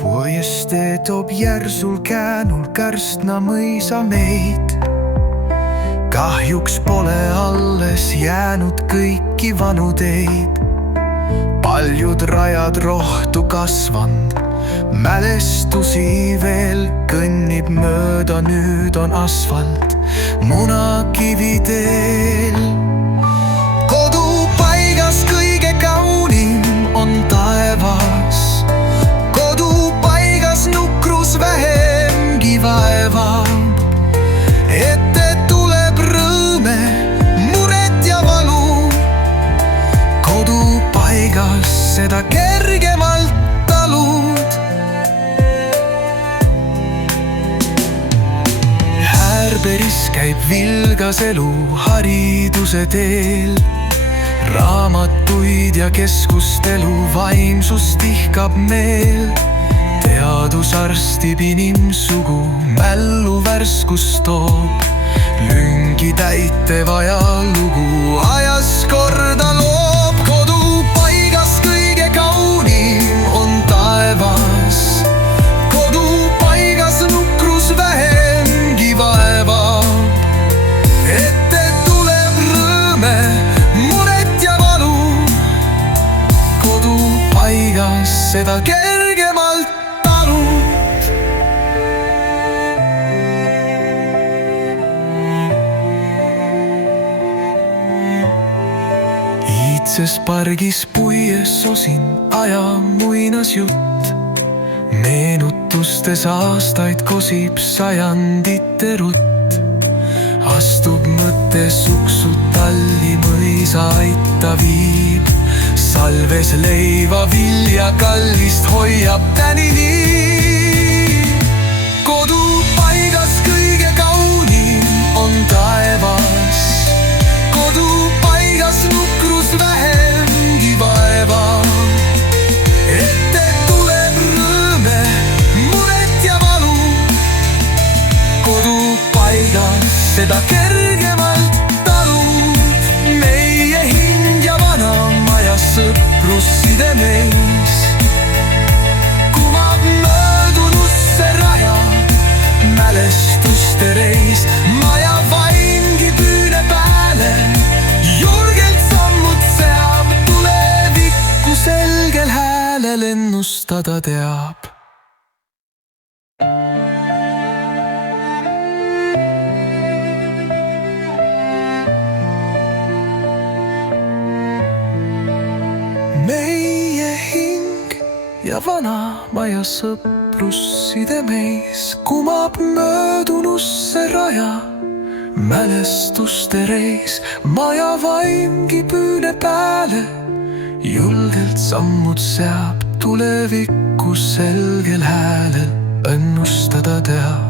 Poiestee toob järsul käänul Kärstna mõisa meid. Kahjuks pole alles jäänud kõiki vanu teid. Paljud rajad rohtu kasvanud, mälestusi veel kõnnib mööda, nüüd on asfalt munakivi teel. Kodupaigas kõige kaunim on taevas, kodupaigas nukrus vähemgi vaevab. Ette tuleb rõõme, muret ja valu, kodupaigas seda kergemalt talud. Häärberis käib vilgas elu hariduse teel. Raamatuid ja keskustelu vaimsust tihkab meel. Teadus arstib inimsugu, mällu värskust toob. Lüngi täitev ajalugu ajas korda loob. Kodupaigas kõige kaunim on taevas, kodupaigas nukrus vähemgi vaevab. Ette tuleb rõõme, muret ja valu, kodupaigas seda kergemalt talud. Iidses pargis puies sosin aja muinasjutt. Meenutustes aastaid kosib sajandite rutt. Astub mõte suksu talli mõisa aita viib. Salves leiva vilja kallist hoiab tänini. Kodupaigas kõige kaunim on taevas, kodupaigas nukrus vähemgi vaevab. Ette tuleb rõõme, muret ja valu, kodupaigas seda kergemalt talud. Meie hind ja vana maja sõprusside meis kumab möödunusse raja, mälestuste reis. Maja vaimgi püüne pääle, julgelt sammud seab, tulevikku selgel häälel ennustada teab. Meie hing ja vana maja sõprusside meis kumab möödunusse raja, mälestuste reis. Maja vaimgi püüne pääle, julgelt sammud seab, tulevikku selgel häälel ennustada teab.